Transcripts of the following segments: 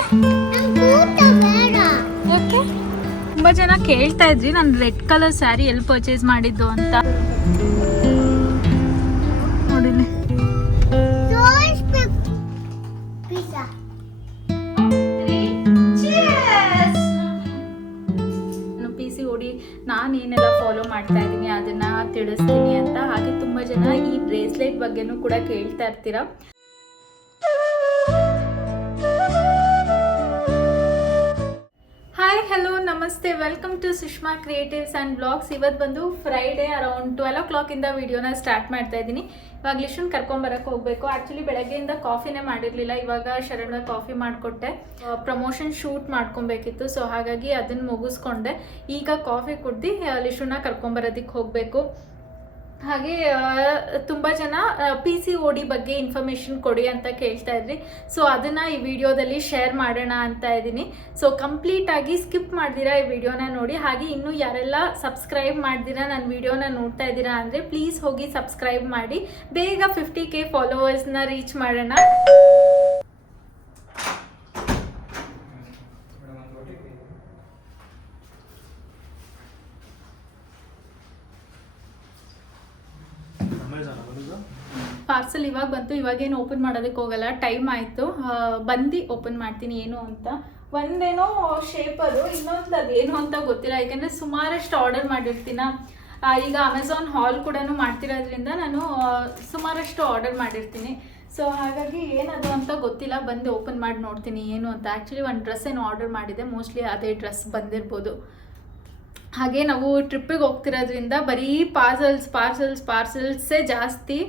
ಯಾಕೆ ಯಾಕೆ ತುಂಬ ಜನ ಕೇಳ್ತಾ ಇದ್ರಿ ನಾನು ರೆಡ್ ಕಲರ್ ಸ್ಯಾರಿ ಎಲ್ಲಿ ಪರ್ಚೇಸ್ ಮಾಡಿದ್ದು ಅಂತ. ನೋಡಿಲಿ ನಾನು ಏನೆಲ್ಲ ಫಾಲೋ ಮಾಡ್ತಾ ಇದ್ದೀನಿ ಅದನ್ನ ತಿಳಿಸ್ತೀನಿ ಅಂತ. ಹಾಗೆ ತುಂಬ ಜನ ಈ ಬ್ರೇಸ್ಲೆಟ್ ಬಗ್ಗೆನೂ ಕೂಡ ಕೇಳ್ತಾ ಇರ್ತೀರಾ. ಹಾಯ್ ಹಲೋ ನಮಸ್ತೆ, welcome to Sushma creatives and blogs. ಇವತ್ತು ಬಂದು ಫ್ರೈಡೇ ಅರೌಂಡ್ 12 o'clock ವಿಡಿಯೋನ ಸ್ಟಾರ್ಟ್ ಮಾಡ್ತಾ ಇದ್ದೀನಿ. ಇವಾಗ ಲಿಶುನ್ ಕರ್ಕೊಂಬರಕ್ಕೆ ಹೋಗಬೇಕು. ಆ್ಯಕ್ಚುಲಿ ಬೆಳಗ್ಗೆಯಿಂದ ಕಾಫಿನೇ ಮಾಡಿರಲಿಲ್ಲ, ಇವಾಗ ಶರಣ್ಗೆ ಕಾಫಿ ಮಾಡಿಕೊಟ್ಟೆ. ಪ್ರಮೋಷನ್ ಶೂಟ್ ಮಾಡ್ಕೊಬೇಕಿತ್ತು, ಸೊ ಹಾಗಾಗಿ ಅದನ್ನು ಮುಗಿಸ್ಕೊಂಡೆ. ಈಗ ಕಾಫಿ ಕುಡ್ದು ಲಿಶುನ ಕರ್ಕೊಂಬರೋದಕ್ಕೆ ಹೋಗಬೇಕು. ಹಾಗೆ ತುಂಬ ಜನ PCOD ಬಗ್ಗೆ ಇನ್ಫಾರ್ಮೇಷನ್ ಕೊಡಿ ಅಂತ ಕೇಳ್ತಾ ಇದ್ರಿ. ಸೊ ಅದನ್ನು ಈ ವಿಡಿಯೋದಲ್ಲಿ ಶೇರ್ ಮಾಡೋಣ ಅಂತ ಇದ್ದೀನಿ. ಸೊ ಕಂಪ್ಲೀಟಾಗಿ ಸ್ಕಿಪ್ ಮಾಡ್ದಿರಾ ಈ ವಿಡಿಯೋನ ನೋಡಿ. ಹಾಗೆ ಇನ್ನೂ ಯಾರೆಲ್ಲ ಸಬ್ಸ್ಕ್ರೈಬ್ ಮಾಡ್ದಿರಾ ನನ್ನ ವಿಡಿಯೋನ ನೋಡ್ತಾ ಇದ್ದೀರಾ ಅಂದರೆ ಪ್ಲೀಸ್ ಹೋಗಿ ಸಬ್ಸ್ಕ್ರೈಬ್ ಮಾಡಿ. ಬೇಗ 50K ಫಾಲೋವರ್ಸ್ನ ರೀಚ್ ಮಾಡೋಣ. ಪಾರ್ಸಲ್ ಇವಾಗ ಬಂತು, ಇವಾಗೇನು ಓಪನ್ ಮಾಡೋದಕ್ಕೆ ಹೋಗಲ್ಲ, ಟೈಮ್ ಆಯಿತು. ಬಂದು ಓಪನ್ ಮಾಡ್ತೀನಿ ಏನು ಅಂತ. ಒಂದೇನೋ ಶೇಪ್ ಅದು, ಇನ್ನೊಂದು ಅದೇನು ಅಂತ ಗೊತ್ತಿಲ್ಲ, ಯಾಕೆಂದರೆ ಸುಮಾರಷ್ಟು ಆರ್ಡರ್ ಮಾಡಿರ್ತೀನ. ಈಗ ಅಮೆಝಾನ್ ಹಾಲ್ ಕೂಡ ಮಾಡ್ತಿರೋದ್ರಿಂದ ನಾನು ಸುಮಾರಷ್ಟು ಆರ್ಡರ್ ಮಾಡಿರ್ತೀನಿ. ಸೊ ಹಾಗಾಗಿ ಏನದು ಅಂತ ಗೊತ್ತಿಲ್ಲ, ಬಂದು ಓಪನ್ ಮಾಡಿ ನೋಡ್ತೀನಿ ಏನು ಅಂತ. ಆ್ಯಕ್ಚುಲಿ ಒಂದು ಡ್ರೆಸ್ ಏನು ಆರ್ಡರ್ ಮಾಡಿದೆ, ಮೋಸ್ಟ್ಲಿ ಅದೇ ಡ್ರೆಸ್ ಬಂದಿರ್ಬೋದು. ಹಾಗೆ ನಾವು ಟ್ರಿಪ್ಪಿಗೆ ಹೋಗ್ತಿರೋದ್ರಿಂದ ಬರೀ ಪಾರ್ಸಲ್ಸೇ ಜಾಸ್ತಿ.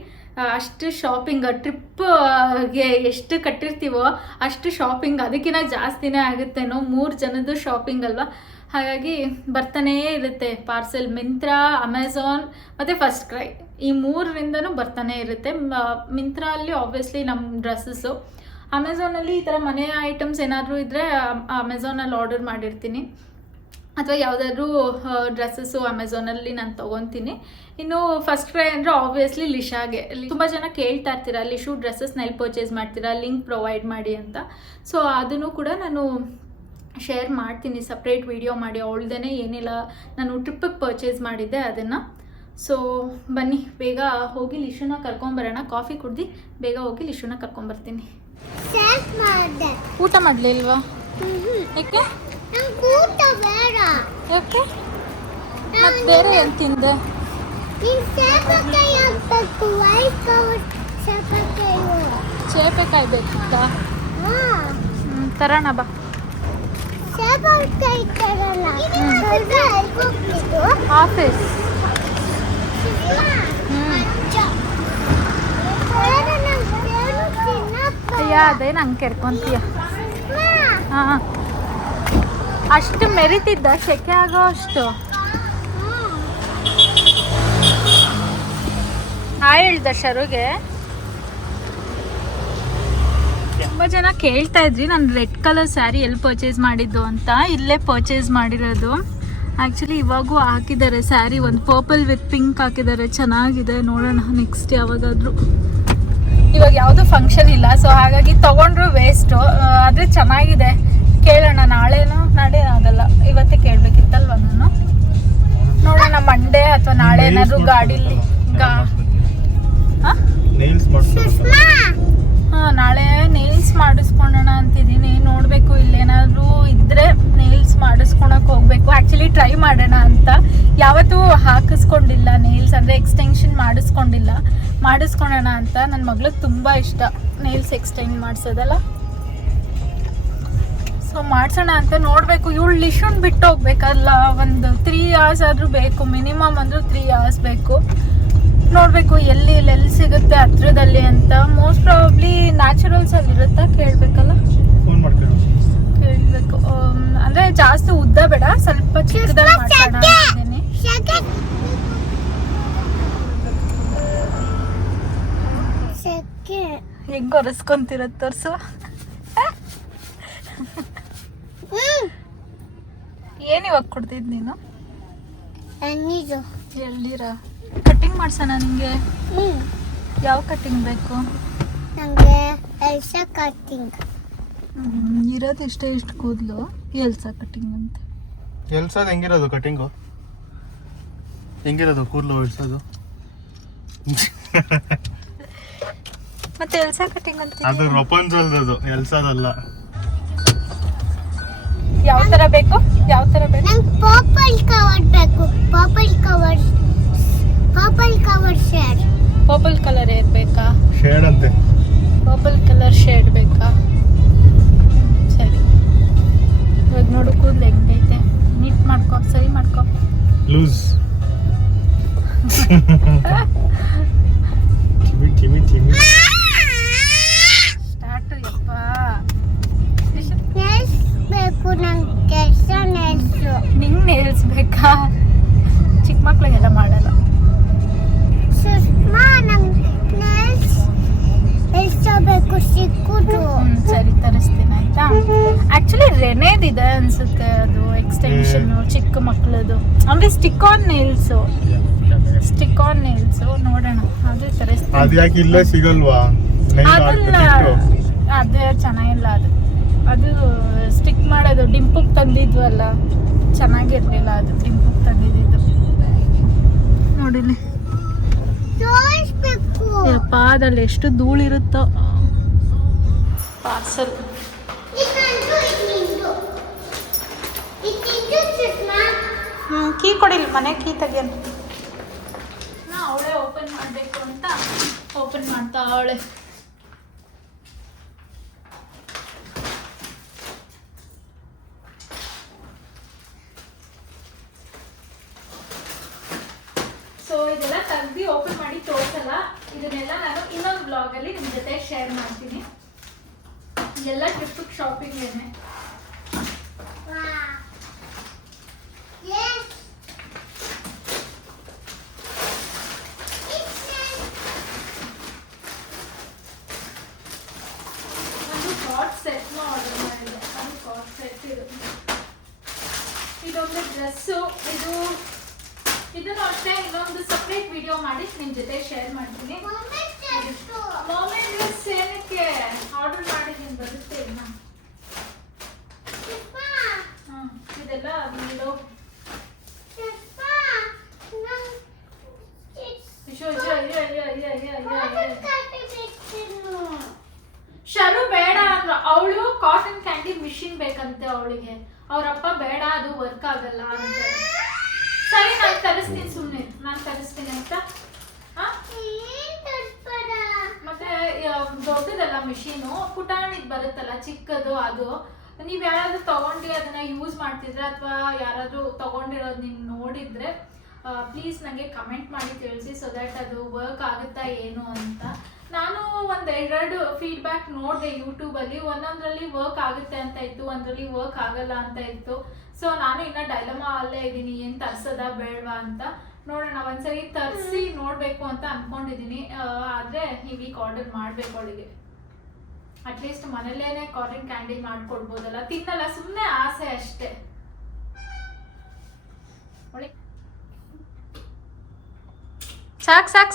ಅಷ್ಟು ಶಾಪಿಂಗ್, ಟ್ರಿಪ್ಗೆ ಎಷ್ಟು ಕಟ್ಟಿರ್ತೀವೋ ಅಷ್ಟು ಶಾಪಿಂಗ್ ಅದಕ್ಕಿಂತ ಜಾಸ್ತಿನೇ ಆಗುತ್ತೇನೋ. 3 ಜನದ್ದು ಶಾಪಿಂಗ್ ಅಲ್ವಾ, ಹಾಗಾಗಿ ಬರ್ತಾನೇ ಇರುತ್ತೆ ಪಾರ್ಸೆಲ್. ಮಿಂತ್ರಾ, ಅಮೆಝಾನ್ ಮತ್ತು ಫಸ್ಟ್ ಕ್ರೈ, ಈ 3ರಿಂದನೂ ಬರ್ತಾನೆ ಇರುತ್ತೆ. ಮಿಂತ್ರಾ ಅಲ್ಲಿ ಆಬ್ವಿಯಸ್ಲಿ ನಮ್ಮ ಡ್ರೆಸ್ಸಸ್ಸು, ಅಮೆಝಾನಲ್ಲಿ ಈ ಥರ ಮನೆ ಐಟಮ್ಸ್ ಏನಾದರೂ ಇದ್ದರೆ ಅಮೆಝಾನಲ್ಲಿ ಆರ್ಡರ್ ಮಾಡಿರ್ತೀನಿ, ಅಥವಾ ಯಾವುದಾದ್ರೂ ಡ್ರೆಸ್ಸಸ್ಸು ಅಮೆಝಾನಲ್ಲಿ ನಾನು ತೊಗೊತೀನಿ. ಇನ್ನು ಫಸ್ಟ್ ಕ್ರೈ ಅಂದರೆ ಆಬ್ವಿಯಸ್ಲಿ ಲಿಶಾಗೆ. ತುಂಬ ಜನ ಕೇಳ್ತಾ ಇರ್ತೀರಾ ಲಿಶು ಡ್ರೆಸ್ಸಸ್ನ ಎಲ್ಲಿ ಪರ್ಚೇಸ್ ಮಾಡ್ತೀರಾ, ಲಿಂಕ್ ಪ್ರೊವೈಡ್ ಮಾಡಿ ಅಂತ. ಸೊ ಅದನ್ನು ಕೂಡ ನಾನು ಶೇರ್ ಮಾಡ್ತೀನಿ, ಸಪ್ರೇಟ್ ವಿಡಿಯೋ ಮಾಡಿ. ಅವಳ್ದೇ ಏನಿಲ್ಲ, ನಾನು ಟ್ರಿಪ್ಪಿಗೆ ಪರ್ಚೇಸ್ ಮಾಡಿದ್ದೆ ಅದನ್ನು. ಸೊ ಬನ್ನಿ ಬೇಗ ಹೋಗಿ ಲಿಶುನ ಕರ್ಕೊಂಬರೋಣ. ಕಾಫಿ ಕುಡ್ದು ಬೇಗ ಹೋಗಿ ಲಿಶುನ ಕರ್ಕೊಂಬರ್ತೀನಿ. ಊಟ ಮಾಡಲಿಲ್ವಾ? ಯಾಕೆ ಯಾಕೆ ಮತ್ತೆ ಬೇರೆ ಏನು ತಿಂದೆ? ಚೇಪೆಕಾಯಿ ಬೇಕಿತ್ತಾ? ತರೋಣ ಬಾ. ಆಫೀಸ್ ಅದೇ ನಂಗೆ ಕೆರ್ಕೊಂತೀಯ? ಹಾಂ, ಅಷ್ಟು ಮೆರಿತಿದ್ದ ಸೆಕೆ ಆಗೋ ಅಷ್ಟು. ಹೇಳ್ದ ಶರುಗೆ. ತುಂಬ ಜನ ಕೇಳ್ತಾ ಇದ್ರಿ ನಾನು ರೆಡ್ ಕಲರ್ ಸ್ಯಾರಿ ಎಲ್ಲಿ ಪರ್ಚೇಸ್ ಮಾಡಿದ್ದು ಅಂತ. ಇಲ್ಲೇ ಪರ್ಚೇಸ್ ಮಾಡಿರೋದು. ಆ್ಯಕ್ಚುಲಿ ಇವಾಗೂ ಹಾಕಿದ್ದಾರೆ ಸ್ಯಾರಿ, ಒಂದು ಪರ್ಪಲ್ ವಿತ್ ಪಿಂಕ್ ಹಾಕಿದ್ದಾರೆ, ಚೆನ್ನಾಗಿದೆ. ನೋಡೋಣ ನೆಕ್ಸ್ಟ್ ಯಾವಾಗಾದರೂ. ಇವಾಗ ಯಾವುದೂ ಫಂಕ್ಷನ್ ಇಲ್ಲ, ಸೊ ಹಾಗಾಗಿ ತೊಗೊಂಡ್ರು ವೇಸ್ಟು. ಆದರೆ ಚೆನ್ನಾಗಿದೆ. ಕೇಳೋಣ, ನಾಳೆ ಆಗಲ್ಲ, ಇವತ್ತೇ ಕೇಳಬೇಕಿತ್ತಲ್ವ ನಾನು. ನೋಡೋಣ ಮಂಡೇ ಅಥವಾ ನಾಳೆ ಏನಾದರೂ ಗಾಡೀಲಿ ನಾಳೆ ನೇಲ್ಸ್ ಮಾಡಿಸ್ಕೊಳ್ಳೋಣ ಅಂತಿದ್ದೀನಿ. ನೋಡಬೇಕು, ಇಲ್ಲೇನಾದರೂ ಇದ್ದರೆ ನೇಲ್ಸ್ ಮಾಡಿಸ್ಕೊಳಕ್ಕೆ ಹೋಗಬೇಕು. ಆ್ಯಕ್ಚುಲಿ ಟ್ರೈ ಮಾಡೋಣ ಅಂತ. ಯಾವತ್ತೂ ಹಾಕಿಸ್ಕೊಂಡಿಲ್ಲ ನೇಲ್ಸ್, ಅಂದರೆ ಎಕ್ಸ್ಟೆನ್ಷನ್ ಮಾಡಿಸ್ಕೊಳ್ಳೋಣ ಅಂತ. ನನ್ನ ಮಗಳಿಗೆ ತುಂಬ ಇಷ್ಟ ನೇಲ್ಸ್ ಎಕ್ಸ್ಟೆಂಡ್ ಮಾಡಿಸೋದಲ್ಲ. ಸೊ ಮಾಡಿಸೋಣ ಅಂತ ನೋಡಬೇಕು. ಇವಳು ಲಿಶುನ್ ಬಿಟ್ಟು ಹೋಗ್ಬೇಕಲ್ಲ, ಒಂದು 3 hours ಆದರೂ ಬೇಕು, ಮಿನಿಮಮ್ ಅಂದರೂ 3 hours ಬೇಕು. ನೋಡಬೇಕು ಎಲ್ಲಿ ಸಿಗುತ್ತೆ ಹತ್ರದಲ್ಲಿ ಅಂತ. ಮೋಸ್ಟ್ ಪ್ರಾಬಬ್ಲಿ ನ್ಯಾಚುರಲ್ಸಲ್ಲಿ ಇರುತ್ತಾ, ಕೇಳಬೇಕಲ್ಲ, ಕೇಳಬೇಕು. ಅಂದರೆ ಜಾಸ್ತಿ ಉದ್ದ ಬೇಡ, ಸ್ವಲ್ಪ ಚಿಕ್ಕದಾಗಿ ಮಾಡ್ಸೋಣ ಅಂತಿದ್ದೀನಿ. ಹೆಂಗೆ ಒರೆಸ್ಕೊಂತಿರೋದು ತೋರಿಸು. ಏನು ಇವಾಗ ಕೊಡ್ತಿದ್ ನೀನು? ಎಳ್ನೀರ. ಕಟ್ಟಿಂಗ್ ಮಾಡ್ಸೋಣ ನಿಂಗೆ? ಯಾವ ಕಟ್ಟಿಂಗ್ ಬೇಕು? ನನಗೆ ಎಲ್ಸಾ ಕಟ್ಟಿಂಗ್. ಇರೋದು ಇಷ್ಟು ಕೂದಲು ಎಲ್ಸ ಕಟಿಂಗ್ ಅಂತ. ಎಲ್ಸೋದು ಹೆಂಗಿರೋದು ಕಟಿಂಗು? ಹೆಂಗಿರೋದು ಕೂದಲು ಇಳ್ಸೋದು? ಮತ್ತೆ ಎಲ್ಸ ಕಟಿಂಗ್ ಅಂತ ಅದು ರೊಪನ್ಸಲ್ದು ಎಲ್ಸೋದಲ್ಲ. ಯಾವ ತರ ಬೇಕು? ನಂಗೆ ಪರ್ಪಲ್ ಕವರ್ ಬೇಕು. Purple cover shade. Purple colour ಇರ್ಬೇಕಾ? ಶೇಡ್ ಅಂತೆ. ಪರ್ಪಲ್ ಕಲರ್ ಶೇಡ್ ಬೇಕಾ? ಸರಿ, ಇವಾಗ ನೋಡು ಕೂದಲು ಹೆಂಗೈತೆ. ನೀಟ್ ಮಾಡ್ಕೊ, ಸರಿ ಮಾಡ್ಕೊ. ಲೂಸ್. ಚಿಮಿ ಸ್ಟಾರ್ಟ್ ಯಪ್ಪ. ನೆಲ್ಸ್ ಬೇಕು ನಂಗೆ. ನೆಲ್ಸು ನಿಂಗೆ ನೇಲ್ಸ್ ಬೇಕಾ? ಚಿಕ್ಕ ಮಕ್ಳಿಗೆಲ್ಲ ಮಾಡಲ್ಲ. ಸುಷ್ಮಾ ನಂಗೆ ನೆಲ್ಸ್ ಬೇಕು ಸಿಕ್ಕುದು. ಸರಿ, ತರಿಸ್ತೀನಿ ಆಯ್ತಾ. ಆಕ್ಚುಲಿ ರೆನೇದಿದೆ ಅನ್ಸುತ್ತೆ, ಅದು ಎಕ್ಸ್ಟೆನ್ಷನ್ ಚಿಕ್ಕ ಮಕ್ಳದು, ಅಂದ್ರೆ ಸ್ಟಿಕ್ ಆನ್ ನೇಲ್ಸು ನೋಡೋಣ. ಅದು ತರಿಸ್ತೀನಿ. ಅದು ಯಾಕೆ ಇಲ್ಲೇ ಸಿಗಲ್ವಾ? ಅದಲ್ಲ, ಅದೇ ಚೆನ್ನಾಗಿಲ್ಲ. ಅದು ಸ್ಟಿಕ್ ಮಾಡೋದು ಡಿಂಪುಗೆ ತಂದಿದ್ವಲ್ಲ, ಚೆನ್ನಾಗಿರ್ಲಿಲ್ಲ. ಅದು ಡಿಂಪುಗೆ ತಂದಿದ್ದು ನೋಡಿಲಿ. ತೋರಿಸ್ಬೇಕು. ಯಪ್ಪ, ಅದ್ರಲ್ಲಿ ಎಷ್ಟು ಧೂಳಿರುತ್ತೋ. ಪಾರ್ಸಲ್ ಕೀ ಕೊಡಿಲ್ಲ, ಮನೆ ಕೀ ತೆಗಿಯಲ್ಲ. ಅವಳೇ ಓಪನ್ ಮಾಡಬೇಕು ಅಂತ ಓಪನ್ ಮಾಡ್ತಾ ಅವಳೆ. ಸೊ ಇದೆಲ್ಲ ತೆಗ್ದು ಓಪನ್ ಮಾಡಿ ತೋರಿಸಲ್ಲ. ಇದನ್ನೆಲ್ಲ ನಾನು ಇನ್ನೊಂದು ಬ್ಲಾಗಲ್ಲಿ ನಿಮ್ಮ ಜೊತೆ ಶೇರ್ ಮಾಡ್ತೀನಿ. ಎಲ್ಲ ಟ್ರಿಪ್ ಶಾಪಿಂಗ್ ಏನೇ. ಒಂದು ಕಾಟ್ ಸೆಟ್ನ ಆರ್ಡರ್ ಮಾಡಿದೆ. ಅದು ಕಾಟ್ ಸೆಟ್. ಇದೊಂದು ಡ್ರೆಸ್ಸು. ಇದನ್ನು ಅಷ್ಟೇ ಇನ್ನೊಂದು ಸಪ್ರೇಟ್ ವಿಡಿಯೋ ಮಾಡಿ ನಿಮ್ಮ ಜೊತೆ ಶೇರ್ ಮಾಡ್ತೀನಿ. ಮೊಮ್ಮೆ ಡ್ರೆಸ್ ಏನಕ್ಕೆ ಆರ್ಡರ್ ಮಾಡಿದ್ದೀನಿ, ಬರುತ್ತೆ ಇನ್ನು. ಇದೆಲ್ಲ ನೀರು ಶರು ಬೇಡ ಅಂದ್ರು. ಅವಳು ಕಾಟನ್ ಕ್ಯಾಂಡಿ ಮಿಷಿನ್ ಬೇಕಂತೆ ಅವಳಿಗೆ. ಅವ್ರಪ್ಪ ಬೇಡ, ಅದು ವರ್ಕ್ ಆಗಲ್ಲ ಅಂತ. ಸರಿ, ನಾನು ತರಿಸ್ತೀನಿ, ಸುಮ್ಮನೆ ನಾನು ತರಿಸ್ತೀನಿ ಅಂತ. ಮತ್ತೆ ದೊಡ್ಡದಲ್ಲ ಮಿಷಿನು, ಪುಟಾಣಿದ್ ಬರುತ್ತಲ್ಲ ಚಿಕ್ಕದು. ಅದು ನೀವು ಯಾರಾದ್ರೂ ತಗೊಂಡು ಅದನ್ನ ಯೂಸ್ ಮಾಡ್ತಿದ್ರೆ ಅಥವಾ ಯಾರಾದ್ರೂ ತಗೊಂಡಿರೋದು ನೀವು ನೋಡಿದ್ರೆ ಪ್ಲೀಸ್ ನನಗೆ ಕಮೆಂಟ್ ಮಾಡಿ ತಿಳಿಸಿ, ಸೊ ದ್ಯಾಟ್ ಅದು ವರ್ಕ್ ಆಗುತ್ತಾ ಏನು ಅಂತ. ನಾನು ಒಂದೆರಡು ಫೀಡ್ಬ್ಯಾಕ್ ನೋಡಿದೆ ಯೂಟ್ಯೂಬಲ್ಲಿ. ಒಂದೊಂದರಲ್ಲಿ ವರ್ಕ್ ಆಗುತ್ತೆ ಅಂತ ಇತ್ತು, ಒಂದರಲ್ಲಿ ವರ್ಕ್ ಆಗಲ್ಲ ಅಂತ ಇತ್ತು. ಸೊ ನಾನು ಇನ್ನು ಡೈಲಮಾ ಅಲ್ಲೇ ಇದ್ದೀನಿ, ಏನು ತರ್ಸೋದಾ ಬೇಡವಾ ಅಂತ. ನೋಡೋಣ, ಒಂದ್ಸರಿ ತರಿಸಿ ನೋಡಬೇಕು ಅಂತ ಅಂದ್ಕೊಂಡಿದ್ದೀನಿ. ಆದರೆ ಈ ವೀಕ್ ಆರ್ಡರ್ ಮಾಡಬೇಕು ಅವಳಿಗೆ. ಅಟ್ಲೀಸ್ಟ್ ಮನೇಲೇನೆ ಕಾಟನ್ ಕ್ಯಾಂಡಿ ಮಾಡ್ಕೊಡ್ಬೋದಲ್ಲ. ತಿನ್ನಲ್ಲ, ಸುಮ್ಮನೆ ಆಸೆ ಅಷ್ಟೇ.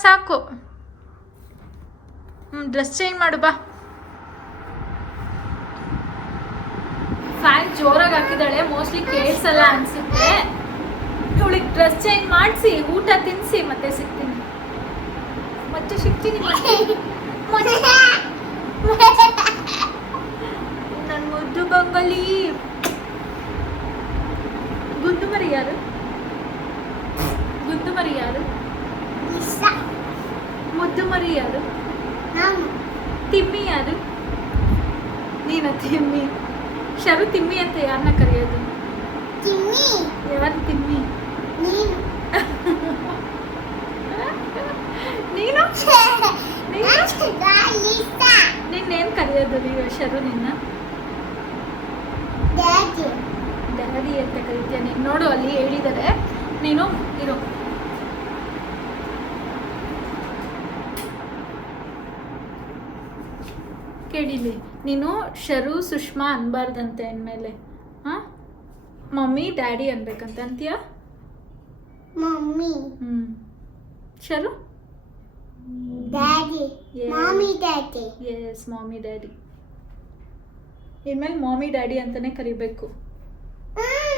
ಸಾಕು. ಡ್ರೆಸ್ ಚೇಂಜ್ ಮಾಡು ಬಾ. ಫ್ಯಾನ್ ಜೋರಾಗಿ ಹಾಕಿದಾಳೆ, ಮೋಸ್ಟ್ಲಿ ಕೇಳಿಸಲ್ಲ ಅನ್ಸುತ್ತೆ. ಇವಳಿಗೆ ಡ್ರೆಸ್ ಚೇಂಜ್ ಮಾಡಿಸಿ ಊಟ ತಿನ್ನಿಸಿ ಮತ್ತೆ ಸಿಗ್ತೀನಿ. ನನ್ನ ಮುದ್ದು ಬಂಗಲಿ. ಗುಂಡು ಮರಿ ಯಾರು? ಮುದ್ದು ಮರಿ ಯಾರು? ತಿಮ್ಮಿ ಯಾರು? ನೀನ ತಿಮ್ಮಿ. ಶರು ತಿಮ್ಮಿ ಅಂತ ಯಾರನ್ನ ಕರೆಯೋದು? ಯಾರು ತಿಮ್ಮಿ? ನೀನು ನಿನ್ನೇನು ಕರೆಯೋದು ನೀವು ಶರು? ನಿನ್ನ ಡ್ಯಾಡಿ ಅಂತ ಕರೀತೀಯ ನೀನು. ನೋಡು, ಅಲ್ಲಿ ಹೇಳಿದ್ದಾರೆ. ನೀನು ಇರೋ. ಕೇಳಿಲಿ, ನೀನು ಶರು ಸುಷ್ಮಾ ಅನ್ಬಾರ್ದಂತೆ ಅಂದಮೇಲೆ. ಹಾಂ, ಮಮ್ಮಿ ಡ್ಯಾಡಿ ಅನ್ಬೇಕಂತ ಅಂತೀಯ? Mummy. Sharu daddy. Mummy daddy. Yes, mummy daddy. ಇನ್ಮೇಲೆ ಮಾಮಿ ಡ್ಯಾಡಿ ಅಂತಾನೆ ಕರಿಬೇಕು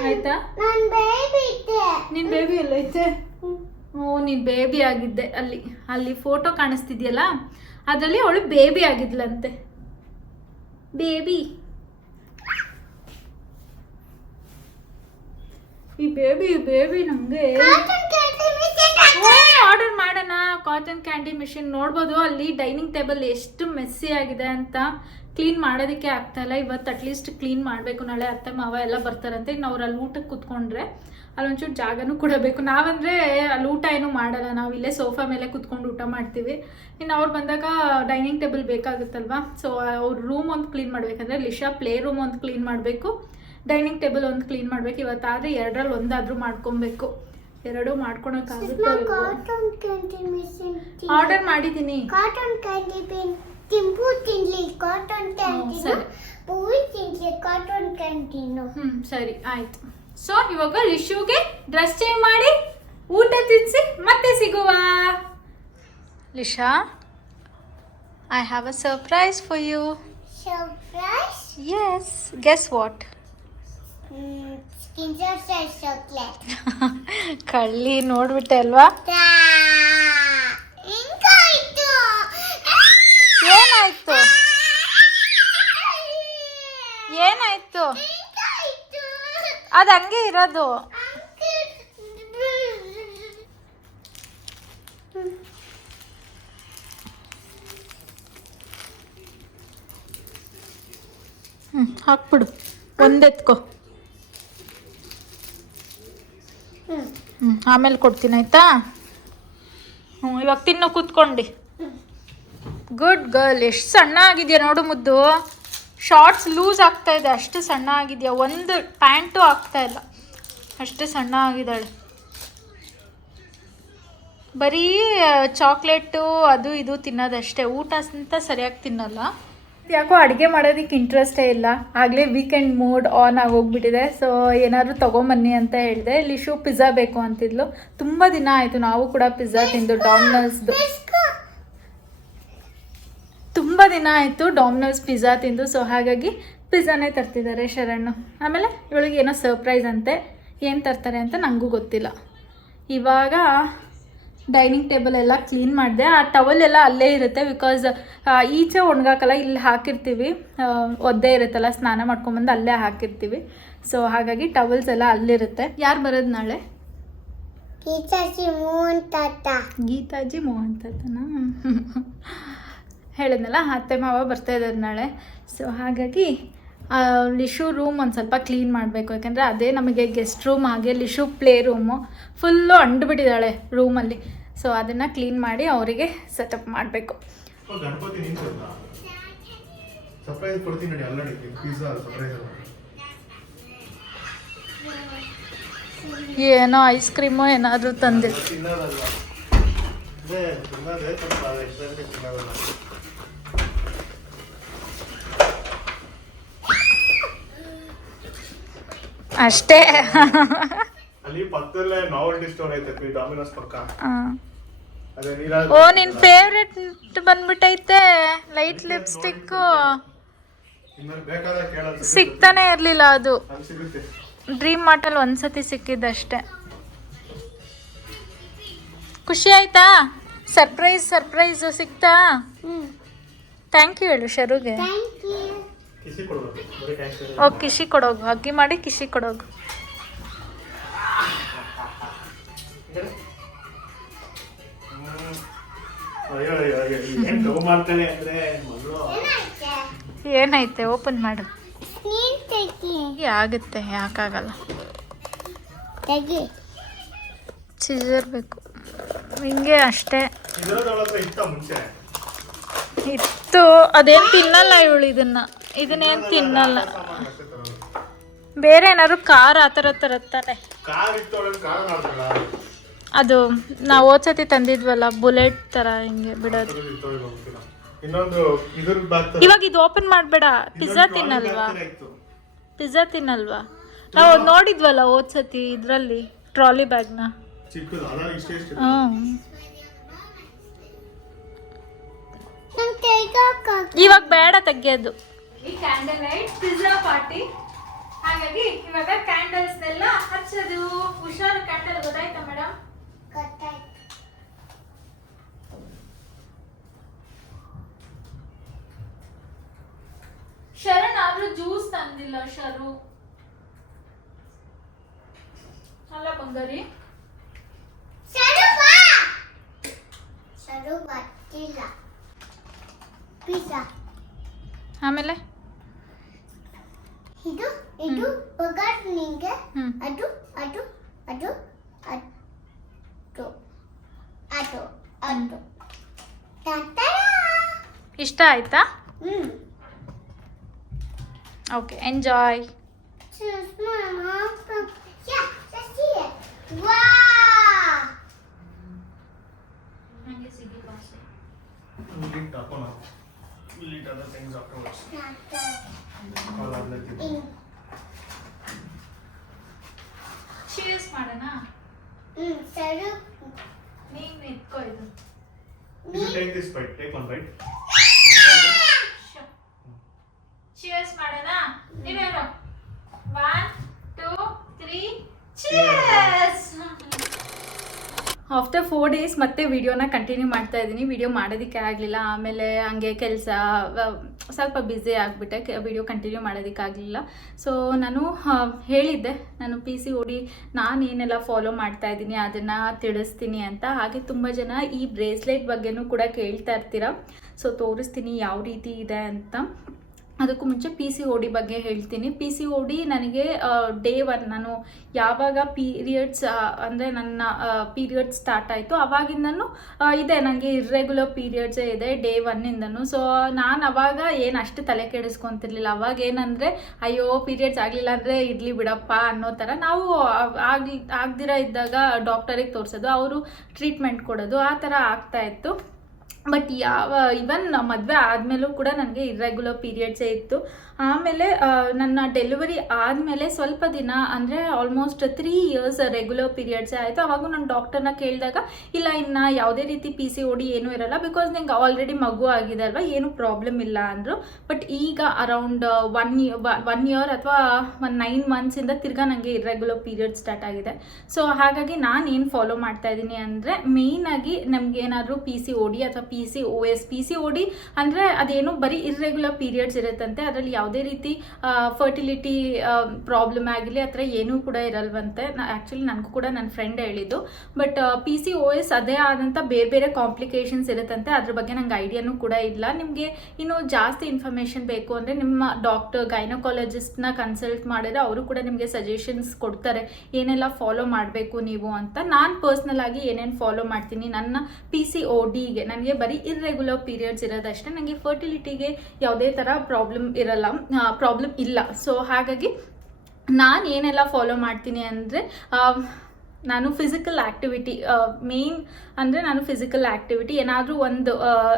ಆಯ್ತಾ? ನನ್ ಬೇಬಿ ಇದೆ. ನಿನ್ ಬೇಬಿ ಎಲ್ಲ ಐತೆ? ಓ ನೀನ್ ಬೇಬಿ ಆಗಿದ್ದೆ. ಅಲ್ಲಿ ಫೋಟೋ ಕಾಣಿಸ್ತಿದ್ಯಲ್ಲ ಅದರಲ್ಲಿ ಅವಳು ಬೇಬಿ ಆಗಿದ್ಲಂತೆ. ಬೇಬಿ ಈ ಬೇಬಿ ನಮಗೆ ಕಾಟನ್ ಕ್ಯಾಂಡಿ ಮಿಷನ್ ಆರ್ಡರ್ ಮಾಡೋಣ. ಕಾಟನ್ ಕ್ಯಾಂಡಿ ಮಿಷಿನ್ ನೋಡ್ಬೋದು. ಅಲ್ಲಿ ಡೈನಿಂಗ್ ಟೇಬಲ್ ಎಷ್ಟು ಮೆಸ್ಸಿ ಆಗಿದೆ ಅಂತ ಕ್ಲೀನ್ ಮಾಡೋದಕ್ಕೆ ಆಗ್ತಾ ಇಲ್ಲ. ಇವತ್ತು ಅಟ್ಲೀಸ್ಟ್ ಕ್ಲೀನ್ ಮಾಡಬೇಕು. ನಾಳೆ ಅತ್ತೆ ಮಾವ ಎಲ್ಲ ಬರ್ತಾರಂತೆ. ಇನ್ನು ಅವ್ರು ಅಲ್ಲಿ ಊಟಕ್ಕೆ ಕೂತ್ಕೊಂಡ್ರೆ ಅಲ್ಲೊಂಚೂರು ಜಾಗನೂ ಕೊಡಬೇಕು. ನಾವಂದರೆ ಅಲ್ಲಿ ಊಟ ಏನೂ ಮಾಡಲ್ಲ, ನಾವು ಇಲ್ಲೇ ಸೋಫಾ ಮೇಲೆ ಕೂತ್ಕೊಂಡು ಊಟ ಮಾಡ್ತೀವಿ. ಇನ್ನು ಅವ್ರು ಬಂದಾಗ ಡೈನಿಂಗ್ ಟೇಬಲ್ ಬೇಕಾಗುತ್ತಲ್ವ. ಸೊ ಅವ್ರ ರೂಮ್ ಒಂದು ಕ್ಲೀನ್ ಮಾಡಬೇಕಂದ್ರೆ ಲಿಶಾ ಪ್ಲೇ ರೂಮ್ ಒಂದು ಕ್ಲೀನ್ ಮಾಡಬೇಕು, ಡೈನಿಂಗ್ ಟೇಬಲ್ ಒಂದು ಕ್ಲೀನ್ ಮಾಡಬೇಕು. ಇವತ್ತಾದರೆ ಎರಡರಲ್ಲಿ ಒಂದಾದರೂ ಮಾಡ್ಕೊಬೇಕು. ಎರಡೂ ಮಾಡ್ಕೊಳಕ್ಕಾಗುತ್ತೆ. ಕಾಟನ್ ಕ್ಯಾಂಡಿ ಮಿಷನ್ ಆರ್ಡರ್ ಮಾಡಿದ್ದೀನಿ. ಕಾಟನ್ ಕ್ಯಾಂಡಿ ಪಿನ್ ತಿಂಪು ತಿನ್ಲಿ ಕಾಟನ್ ಕ್ಯಾಂಡಿ ಸರಿ. ಪೂವಿ ತಿನ್ಲಿ ಕಾಟನ್ ಕ್ಯಾಂಡಿನು. ಸರಿ ಆಯ್ತು. ಸೊ ಇವಾಗ ಲಿಶುಗೆ ಡ್ರೆಸ್ ಚೇಂಜ್ ಮಾಡಿ ಊಟ ತಿನ್ನಿಸಿ ಮತ್ತೆ ಸಿಗುವ. Lisha, I have a surprise for you. Surprise? Yes, guess what? Kinder Joy chocolate. ಕಳ್ಳಿ ನೋಡ್ಬಿಟ್ಟೆ ಅಲ್ವಾ? ಹಿಂಗಾಯ್ತು. ಏನಾಯ್ತು? ಏನಾಯ್ತು? ಹಿಂಗಾಯ್ತು. ಅದು ಹಂಗೆ ಇರೋದು. ಹಾಕ್ಬಿಡು, ಒಂದೆತ್ಕೋ. ಆಮೇಲೆ ಕೊಡ್ತೀನಿ ಆಯ್ತಾ? ಇವಾಗ ತಿನ್ನು ಕೂತ್ಕೊಂಡು. Good girl. ಎಷ್ಟು ಸಣ್ಣ ಆಗಿದೆಯಾ ನೋಡು ಮುದ್ದು. ಶಾರ್ಟ್ಸ್ ಲೂಸ್ ಆಗ್ತಾ ಇದೆ, ಅಷ್ಟು ಸಣ್ಣ ಆಗಿದೆಯಾ. ಒಂದು ಪ್ಯಾಂಟು ಆಗ್ತಾ ಇಲ್ಲ, ಅಷ್ಟು ಸಣ್ಣ ಆಗಿದ್ದಾಳೆ. ಬರೀ ಚಾಕ್ಲೇಟು ಅದು ಇದು ತಿನ್ನೋದಷ್ಟೇ, ಊಟ ಅಂತ ಸರಿಯಾಗಿ ತಿನ್ನಲ್ಲ. ಯಾಕೋ ಅಡುಗೆ ಮಾಡೋದಕ್ಕೆ ಇಂಟ್ರೆಸ್ಟೇ ಇಲ್ಲ. ಆಗಲೇ ವೀಕೆಂಡ್ ಮೂಡ್ ಆನ್ ಆಗೋಗ್ಬಿಟ್ಟಿದೆ. ಸೊ ಏನಾದರೂ ತೊಗೊಂಬನ್ನಿ ಅಂತ ಹೇಳಿದೆ. ಲಿಶು ಪಿಜ್ಜಾ ಬೇಕು ಅಂತಿದ್ಲು. ತುಂಬ ದಿನ ಆಯಿತು ನಾವು ಕೂಡ ಪಿಜ್ಜಾ ತಿಂದು. ಡಾಮಿನೋಸ್ದು ತುಂಬ ದಿನ ಆಯಿತು ಡಾಮಿನೋಸ್ ಪಿಜ್ಜಾ ತಿಂದು. ಸೊ ಹಾಗಾಗಿ ಪಿಜ್ಜಾನೇ ತರ್ತಿದ್ದಾರೆ ಶರಣು. ಆಮೇಲೆ ಇವಳಿಗೆ ಏನೋ ಸರ್ಪ್ರೈಸ್ ಅಂತೆ, ಏನು ತರ್ತಾರೆ ಅಂತ ನನಗೂ ಗೊತ್ತಿಲ್ಲ. ಇವಾಗ ಡೈನಿಂಗ್ ಟೇಬಲ್ ಎಲ್ಲ ಕ್ಲೀನ್ ಮಾಡಿದೆ. ಆ ಟವಲ್ ಎಲ್ಲ ಅಲ್ಲೇ ಇರುತ್ತೆ, ಬಿಕಾಸ್ ಈಚೆ ಒಣಗಾಕಲ್ಲ, ಇಲ್ಲಿ ಹಾಕಿರ್ತೀವಿ. ಒದ್ದೆ ಇರುತ್ತಲ್ಲ, ಸ್ನಾನ ಮಾಡ್ಕೊಂಬಂದು ಅಲ್ಲೇ ಹಾಕಿರ್ತೀವಿ. ಸೊ ಹಾಗಾಗಿ ಟವಲ್ಸ್ ಎಲ್ಲ ಅಲ್ಲಿರುತ್ತೆ. ಯಾರು ಬರೋದು ನಾಳೆ? ಗೀತಾಜಿ ಮೋಹನ್ ತಾತ. ಗೀತಾಜಿ ಮೋಹನ್ ತಾತನಾ? ಹೇಳಿದ್ನಲ್ಲ, ಅತ್ತೆ ಮಾವ ಬರ್ತಾ ಇದ್ದಾರೆ ನಾಳೆ. ಸೊ ಹಾಗಾಗಿ ಲಿಶು ರೂಮ್ ಒಂದು ಸ್ವಲ್ಪ ಕ್ಲೀನ್ ಮಾಡಬೇಕು. ಯಾಕೆಂದರೆ ಅದೇ ನಮಗೆ ಗೆಸ್ಟ್ ರೂಮ್, ಹಾಗೆ ಲಿಶು ಪ್ಲೇ ರೂಮು ಫುಲ್ಲು ಅಂಡುಬಿಟ್ಟಿದ್ದಾಳೆ ರೂಮಲ್ಲಿ. ಸೊ ಅದನ್ನು ಕ್ಲೀನ್ ಮಾಡಿ ಅವರಿಗೆ ಸೆಟಪ್ ಮಾಡಬೇಕು. ಗಣಪತಿ ಸರ್ಪ್ರೈಸ್ ಕೊಡ್ತೀನಿ ನೋಡಿ. ಆಲ್ರೆಡಿ ಪಿಜ್ಜಾ ಸರ್ಪ್ರೈಸ್ ಏನೋ ಐಸ್ ಕ್ರೀಮು ಏನಾದರೂ ತಂದೆ. ಅಷ್ಟೇ. ಅಲ್ಲಿ ಪಕ್ಕದಲ್ಲೇ ನಾವೆಲ್ಟಿ ಸ್ಟೋರ್ ಐತೆ, ಡಾಮಿನೋಸ್ ಪಕ್ಕ. ಅದೇ ಓ, ನಿನ್ ಫೇವ್ರೆಟ್ ಬಂದ್ಬಿಟ್ಟೈತೆ ಲೈಟ್ ಲಿಪ್ಸ್ಟಿಕ್ಕು. ಬೇಕಾದ್ರೆ ಕೇಳೋದು ಸಿಗ್ತಾನೆ ಇರಲಿಲ್ಲ ಅದು. ಅಲ್ಲಿ ಸಿಗುತ್ತೆ. ಡ್ರೀಮ್ ಮಾರ್ಟಲ್ಲಿ ಒಂದ್ಸತಿ ಸಿಕ್ಕಿದ್ದಷ್ಟೇ. ಖುಷಿ ಆಯ್ತಾ? ಸರ್ಪ್ರೈಸು ಸಿಕ್ತಾ? ಥ್ಯಾಂಕ್ ಯು ಹೇಳು ಶರುಗೆ. Thank you. ಕಿಸಿ ಕೊಡ್ಬೇಕು, ಬರೀ ಟ್ಯಾಂಕ್ಸ್. ಓ, ಕಿಶಿ ಕೊಡೋಗು, ಅಗ್ಗಿ ಮಾಡಿ ಕಿಶಿ ಕೊಡೋಗು. ಅಯ್ಯೋ ಅಯ್ಯೋ ಅಯ್ಯೋ, ಏನ್ ಲವ್ ಮಾಡ್ತಾನೆ ಅಂದ್ರೆ ಮಗಳು. ಏನೈತೆ? ಓಪನ್ ಮಾಡು. ನೀನ್ ತೆಗಿ. ಆಗುತ್ತೆ, ಯಾಕಾಗಲ್ಲ. ತೆಗಿ. ಸಿಜರ್ ಬೇಕು ಹಿಂಗೆ ಅಷ್ಟೇ. ಇದರದೊಳಗೆ ಇತ್ತ ಮುಂಚೆ ಇತ್ತು, ಅದೇನು ತಿನ್ನಲ್ಲ ಇವಳು. ಇದನ್ನೇನು ತಿನ್ನಲ್ಲ. ಬೇರೆ ಏನಾದ್ರು ಕಾರ್ ಆ ಥರ ತರುತ್ತಾರೆ. ಕಾರ್ ಇತ್ತು, ಒಳಗೆ ಕಾರ್ ಮಾಡ್ತಾಳ. ಅದು ನಾವು ಓದ್ಸತಿ ತಂದಿದ್ವಲ್ಲ, ಬುಲೆಟ್ ಥರ ಹಿಂಗೆ ಬಿಡೋದು. ಇನ್ನೊಂದು ಇದ್ರ ಬ್ಯಾಗ್ ಇವಾಗ ಇದು ಓಪನ್ ಮಾಡಬೇಡ. ಪಿಜ್ಜಾ ತಿನ್ನಲ್ವಾ? ನಾವು ನೋಡಿದ್ವಲ್ಲ ಓದ್ಸತಿ ಇದರಲ್ಲಿ ಟ್ರಾಲಿ ಬ್ಯಾಗ್ನ. ಚಿಕ್ಕದು ಅದ ಇಷ್ಟೇ ಇಷ್ಟೇ. ನಂಗೆ ತೆಗಿಯೋಕೆ ಇವಾಗ ಬೇಡ ತೆಗಿಯೋದು. ಈ ಕ್ಯಾಂಡಲ್ ಲೈಟ್ ಪಿಜ್ಜಾ ಪಾರ್ಟಿ. ಹಾಗಾಗಿ ಇವಾಗ ಕ್ಯಾಂಡಲ್ಸ್ನೆಲ್ಲ ಹಚ್ಚೋದು. ಹುಷಾರು, ಕ್ಯಾಂಡಲ್ ಗೊತ್ತಾಯ್ತಾ ಮೇಡಮ್? ಗೊತ್ತಾಯ್ತು. ಶರಣ್ ಆದ್ರೂ ಜ್ಯೂಸ್ ತಂದಿಲ್ಲ. ಅಲ್ಲ ಬಂಗಾರಿ, ಸರು ಬರ್ತಿಲ್ಲ. ಪಿಜ್ಜಾ ಆಮೇಲೆ ಇದು ಇದು ಬಗಾಟ್ ನಿಂಗೆ ಅದು ಅದು ಅದು ಅದು ಅದು ಅದು ತಾತಾ. ಇಷ್ಟ ಆಯ್ತಾ? Okay, enjoy. We'll eat taco now. We'll eat other things afterwards. All other things. Cheese ಮಾಡೋಣ. ಸರು ನೀನ್ ಇಟ್ಕೋ ಇದು. You should take this bite. Take one bite. Cheese ಮಾಡೋಣ. ನೀವೇನು? 1 2 3 ಚೀಸ್. ಆಫ್ಟರ್ 4 ಡೇಸ್ ಮತ್ತೆ ವಿಡಿಯೋನ ಕಂಟಿನ್ಯೂ ಮಾಡ್ತಾ ಇದ್ದೀನಿ. ವಿಡಿಯೋ ಮಾಡೋದಕ್ಕೆ ಆಗಲಿಲ್ಲ. ಆಮೇಲೆ ಹಂಗೆ ಕೆಲಸ ಸ್ವಲ್ಪ ಬ್ಯುಸಿ ಆಗಿಬಿಟ್ಟೆ, ವಿಡಿಯೋ ಕಂಟಿನ್ಯೂ ಮಾಡೋದಕ್ಕಾಗಲಿಲ್ಲ. ಸೊ ನಾನು ಹೇಳಿದ್ದೆ, ನಾನು PCOD ನಾನು ಏನೆಲ್ಲ ಫಾಲೋ ಮಾಡ್ತಾ ಇದ್ದೀನಿ ಅದನ್ನು ತಿಳಿಸ್ತೀನಿ ಅಂತ. ಹಾಗೆ ತುಂಬ ಜನ ಈ ಬ್ರೇಸ್ಲೆಟ್ ಬಗ್ಗೆನೂ ಕೂಡ ಕೇಳ್ತಾ ಇರ್ತೀರ. ಸೊ ತೋರಿಸ್ತೀನಿ ಯಾವ ರೀತಿ ಇದೆ ಅಂತ. ಅದಕ್ಕೂ ಮುಂಚೆ PCOD ಬಗ್ಗೆ ಹೇಳ್ತೀನಿ. PCOD ನನಗೆ ಡೇ 1 ನಾನು ಯಾವಾಗ ಪೀರಿಯಡ್ಸ್ ಅಂದರೆ ನನ್ನ ಪೀರಿಯಡ್ಸ್ ಸ್ಟಾರ್ಟ್ ಆಯಿತು ಅವಾಗಿಂದನೂ ಇದೆ, ನನಗೆ ಇರ್ರೆಗ್ಯುಲರ್ ಪೀರಿಯಡ್ಸೇ ಇದೆ ಡೇ 1ಇಂದನೂ. ಸೊ ನಾನು ಅವಾಗ ಏನು ಅಷ್ಟು ತಲೆ ಕೆಡಿಸ್ಕೊತಿರ್ಲಿಲ್ಲ. ಅವಾಗ ಏನಂದರೆ ಅಯ್ಯೋ ಪೀರಿಯಡ್ಸ್ ಆಗಲಿಲ್ಲ ಅಂದರೆ ಇರಲಿ ಬಿಡಪ್ಪ ಅನ್ನೋ ಥರ ನಾವು ಆಗದಿರ ಇದ್ದಾಗ ಡಾಕ್ಟರಿಗೆ ತೋರಿಸೋದು, ಅವರು ಟ್ರೀಟ್ಮೆಂಟ್ ಕೊಡೋದು, ಆ ಥರ ಆಗ್ತಾಯಿತ್ತು. ಬಟ್ ಇವನ್ ಮದುವೆ ಆದಮೇಲೂ ಕೂಡ ನನಗೆ ಇರ್ರೆಗ್ಯುಲರ್ ಪೀರಿಯಡ್ಸೇ ಇತ್ತು. ಆಮೇಲೆ ನನ್ನ ಡೆಲಿವರಿ ಆದಮೇಲೆ ಸ್ವಲ್ಪ ದಿನ ಅಂದರೆ ಆಲ್ಮೋಸ್ಟ್ 3 ಇಯರ್ಸ್ ರೆಗ್ಯುಲರ್ ಪೀರಿಯಡ್ಸೇ ಆಯಿತು. ಅವಾಗ ನಾನು ಡಾಕ್ಟರ್ನ ಕೇಳಿದಾಗ ಇಲ್ಲ ಇನ್ನು ಯಾವುದೇ ರೀತಿ PCOD ಏನೂ ಇರಲ್ಲ, ಬಿಕಾಸ್ ನಿಂಗೆ ಆಲ್ರೆಡಿ ಮಗು ಆಗಿದೆ ಅಲ್ವಾ, ಏನೂ ಪ್ರಾಬ್ಲಮ್ ಇಲ್ಲ ಅಂದರು. ಬಟ್ ಈಗ ಅರೌಂಡ್ 1 ಇಯರ್ ಅಥವಾ 9 ಮಂತ್ಸಿಂದ ತಿರ್ಗಾ ನನಗೆ ಇರ್ರೆಗ್ಯುಲರ್ ಪೀರಿಯಡ್ ಸ್ಟಾರ್ಟ್ ಆಗಿದೆ. ಸೊ ಹಾಗಾಗಿ ನಾನು ಏನು ಫಾಲೋ ಮಾಡ್ತಾ ಇದ್ದೀನಿ ಅಂದರೆ ಮೇಯ್ನಾಗಿ ನಮ್ಗೆ ಏನಾದರೂ PCOD ಅಥವಾ PCOS. PCOD ಅಂದರೆ ಅದೇನು ಬರೀ ಇರ್ರೆಗ್ಯುಲರ್ ಪೀರಿಯಡ್ಸ್ ಇರುತ್ತಂತೆ, ಅದರಲ್ಲಿ ಯಾವುದೇ ರೀತಿ ಫರ್ಟಿಲಿಟಿ ಪ್ರಾಬ್ಲಮ್ ಆಗಿರಲಿ ಆ ಥರ ಏನೂ ಕೂಡ ಇರಲ್ವಂತೆ. ಆ್ಯಕ್ಚುಲಿ ನನಗೂ ಕೂಡ ನನ್ನ ಫ್ರೆಂಡ್ ಹೇಳಿದ್ದು. ಬಟ್ PCOS ಅದೇ ಆದಂಥ ಬೇರೆ ಬೇರೆ ಕಾಂಪ್ಲಿಕೇಶನ್ಸ್ ಇರುತ್ತಂತೆ, ಅದ್ರ ಬಗ್ಗೆ ನಂಗೆ ಐಡಿಯಾನೂ ಕೂಡ ಇಲ್ಲ. ನಿಮಗೆ ಇನ್ನೂ ಜಾಸ್ತಿ ಇನ್ಫಾರ್ಮೇಷನ್ ಬೇಕು ಅಂದರೆ ನಿಮ್ಮ ಡಾಕ್ಟರ್ ಗೈನಕಾಲಜಿಸ್ಟ್ನ ಕನ್ಸಲ್ಟ್ ಮಾಡಿದ್ರೆ ಅವರು ಕೂಡ ನಿಮಗೆ ಸಜೆಷನ್ಸ್ ಕೊಡ್ತಾರೆ ಏನೆಲ್ಲ ಫಾಲೋ ಮಾಡಬೇಕು ನೀವು ಅಂತ. ನಾನು ಪರ್ಸ್ನಲ್ ಆಗಿ ಏನೇನು ಫಾಲೋ ಮಾಡ್ತೀನಿ ನನ್ನ PCODಗೆ, ನನಗೆ ಬರೀ ಇರ್ರೆಗ್ಯುಲರ್ ಪೀರಿಯಡ್ಸ್ ಇರೋದಷ್ಟೇ, ನನಗೆ ಫರ್ಟಿಲಿಟಿಗೆ ಯಾವುದೇ ಥರ ಪ್ರಾಬ್ಲಮ್ ಇಲ್ಲ. ಸೊ ಹಾಗಾಗಿ ನಾನು ಏನೆಲ್ಲ ಫಾಲೋ ಮಾಡ್ತೀನಿ ಅಂದರೆ ನಾನು ಫಿಸಿಕಲ್ ಆ್ಯಕ್ಟಿವಿಟಿ ಮೇನ್ ಅಂದರೆ ನಾನು ಫಿಸಿಕಲ್ ಆ್ಯಕ್ಟಿವಿಟಿ ಏನಾದರೂ ಒಂದು